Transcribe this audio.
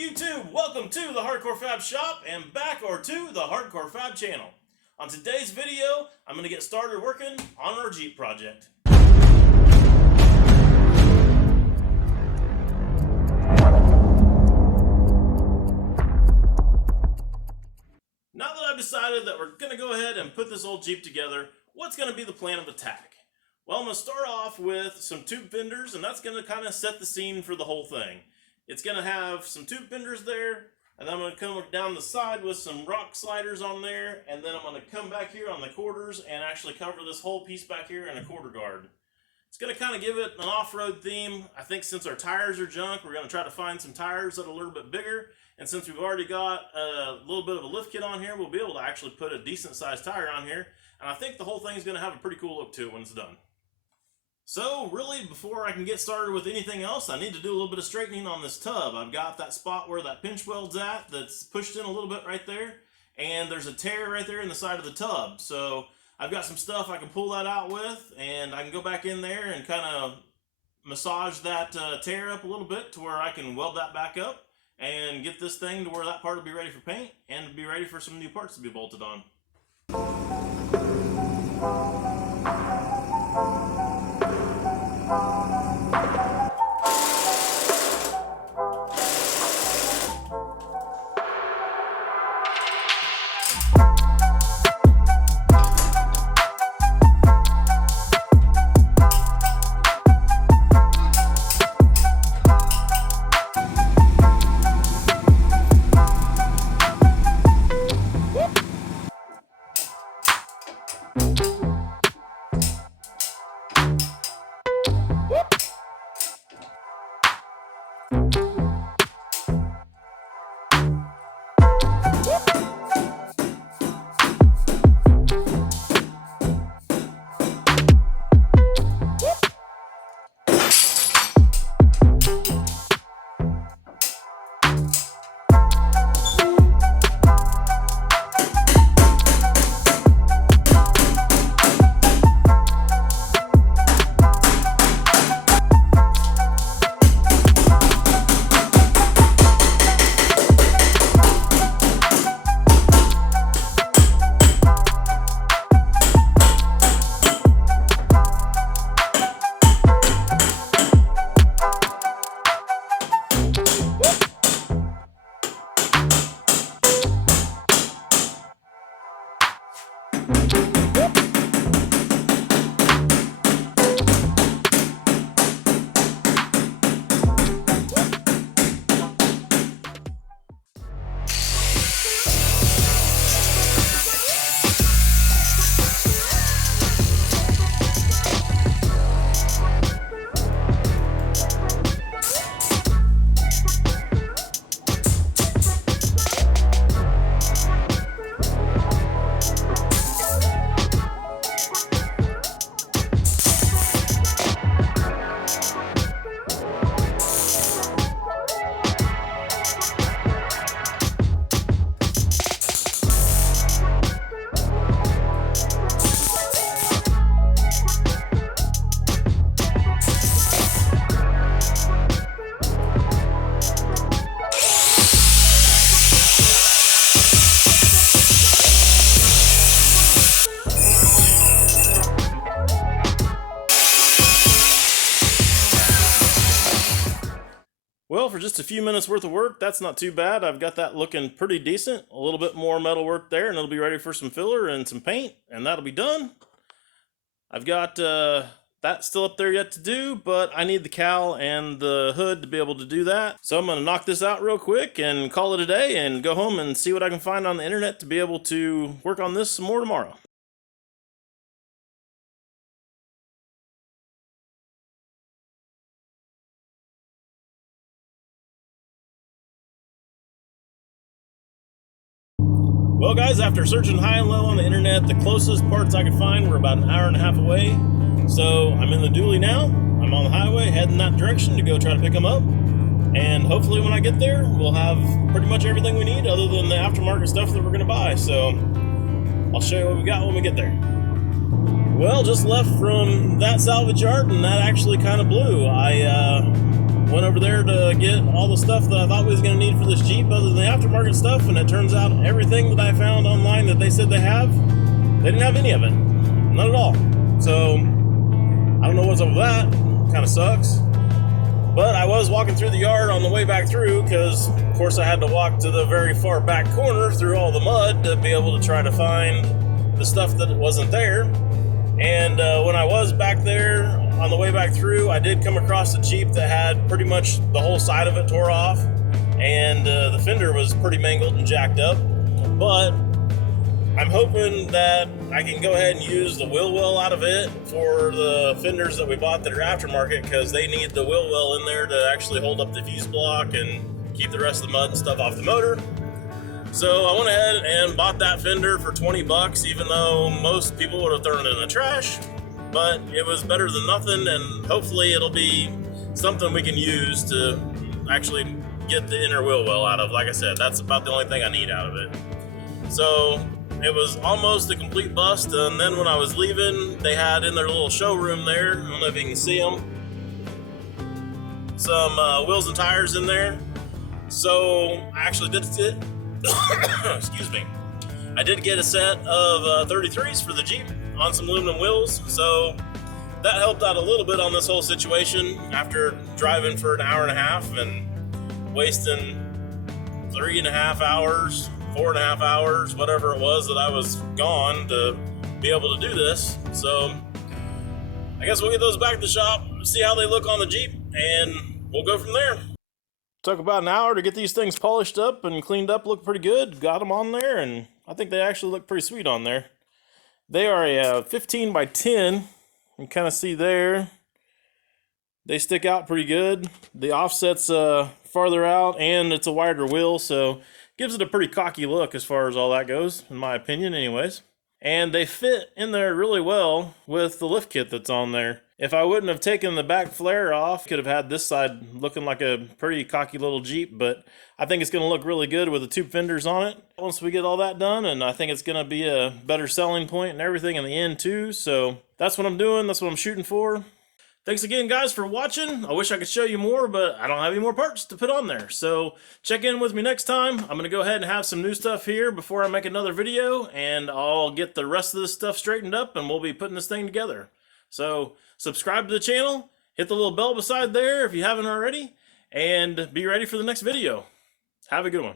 YouTube? Welcome to the Hardcore Fab Shop and back or to the Hardcore Fab channel. On today's video, I'm going to get started working on our Jeep project. Now that I've decided that we're going to go ahead and put this old Jeep together, what's going to be the plan of attack? Well, I'm going to start off with some tube fenders, and that's going to kind of set the scene for the whole thing. It's going to have some tube fenders there, and then I'm going to come down the side with some rock sliders on there, and then I'm going to come back here on the quarters and actually cover this whole piece back here in a quarter guard. It's going to kind of give it an off-road theme. I think since our tires are junk, we're going to try to find some tires that are a little bit bigger, and since we've already got a little bit of a lift kit on here, we'll be able to actually put a decent sized tire on here, and I think the whole thing is going to have a pretty cool look to it when it's done. So really, before I can get started with anything else, I need to do a little bit of straightening on this tub. I've got that spot where that pinch weld's at that's pushed in a little bit right there, and there's a tear right there in the side of the tub. So I've got some stuff I can pull that out with, and I can go back in there and kind of massage that tear up a little bit to where I can weld that back up and get this thing to where that part will be ready for paint and be ready for some new parts to be bolted on. Well, for just a few minutes worth of work, that's not too bad. I've got that looking pretty decent. A little bit more metal work there, and it'll be ready for some filler and some paint, and that'll be done. I've got that still up there yet to do, but I need the cowl and the hood to be able to do that. So I'm going to knock this out real quick and call it a day and go home and see what I can find on the internet to be able to work on this some more tomorrow. Well guys, after searching high and low on the internet, the closest parts I could find were about an hour and a half away. So I'm in the dually now. I'm on the highway heading that direction to go try to pick them up. And hopefully when I get there, we'll have pretty much everything we need other than the aftermarket stuff that we're going to buy. So I'll show you what we got when we get there. Well, just left from that salvage yard, and that actually kind of blew. I went over there to get all the stuff that I thought we was going to need for this Jeep other than the aftermarket stuff, and it turns out everything that I found online that they said they have, they didn't have any of it. Not at all. So, I don't know what's up with that. Kind of sucks. But I was walking through the yard on the way back through because, of course, I had to walk to the very far back corner through all the mud to be able to try to find the stuff that wasn't there. And when I was back there on the way back through, I did come across a Jeep that had pretty much the whole side of it tore off, and the fender was pretty mangled and jacked up. But I'm hoping that I can go ahead and use the wheel well out of it for the fenders that we bought that are aftermarket, because they need the wheel well in there to actually hold up the fuse block and keep the rest of the mud and stuff off the motor. So I went ahead and bought that fender for 20 bucks, even though most people would have thrown it in the trash. But it was better than nothing, and hopefully it'll be something we can use to actually get the inner wheel well out of. Like I said, that's about the only thing I need out of it. So it was almost a complete bust, and then when I was leaving, they had in their little showroom there, I don't know if you can see them, some wheels and tires in there. So I actually did it. Excuse me. I did get a set of 33s for the Jeep on some aluminum wheels, so that helped out a little bit on this whole situation after driving for an hour and a half and wasting 3.5 hours, 4.5 hours, whatever it was that I was gone to be able to do this. So I guess we'll get those back to the shop, see how they look on the Jeep, and we'll go from there. Took about an hour to get these things polished up and cleaned up, look pretty good. Got them on there, and I think they actually look pretty sweet on there. They are a 15 by 10. You can kind of see there. They stick out pretty good. The offset's farther out, and it's a wider wheel, so gives it a pretty cocky look as far as all that goes, in my opinion anyways. And they fit in there really well with the lift kit that's on there. If I wouldn't have taken the back flare off, could have had this side looking like a pretty cocky little Jeep, but I think it's going to look really good with the tube fenders on it once we get all that done, and I think it's going to be a better selling point and everything in the end too. So that's what I'm doing, that's what I'm shooting for. Thanks again, guys, for watching. I wish I could show you more, but I don't have any more parts to put on there. So check in with me next time. I'm going to go ahead and have some new stuff here before I make another video, and I'll get the rest of this stuff straightened up, and we'll be putting this thing together. So subscribe to the channel, hit the little bell beside there if you haven't already, and be ready for the next video. Have a good one.